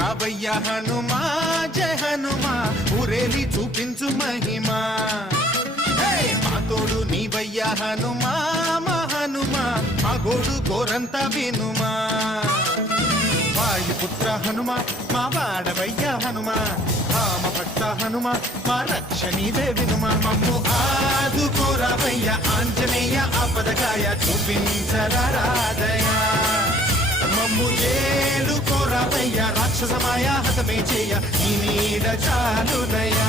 రావయ్య హనుమా జయ హనుమా ఊరేలి చూపించు మహిమా మా తోడు నీవయ్య హనుమా మా హనుమా మా గోడు గోరంత వినుమా వాయుపుత్ర హనుమా మా వాడవయ్య హనుమా రామ భక్త హనుమా మా రక్షణీదే వినుమా మమ్ము ఆదుకోరావయ్య ఆంజనేయ ఆపదగాయ చూపించరాదయ మమ్ము ఏలుకోరావయ్య రాక్షసమాయ హతమే చేయ నీ నీడ చాలుదయా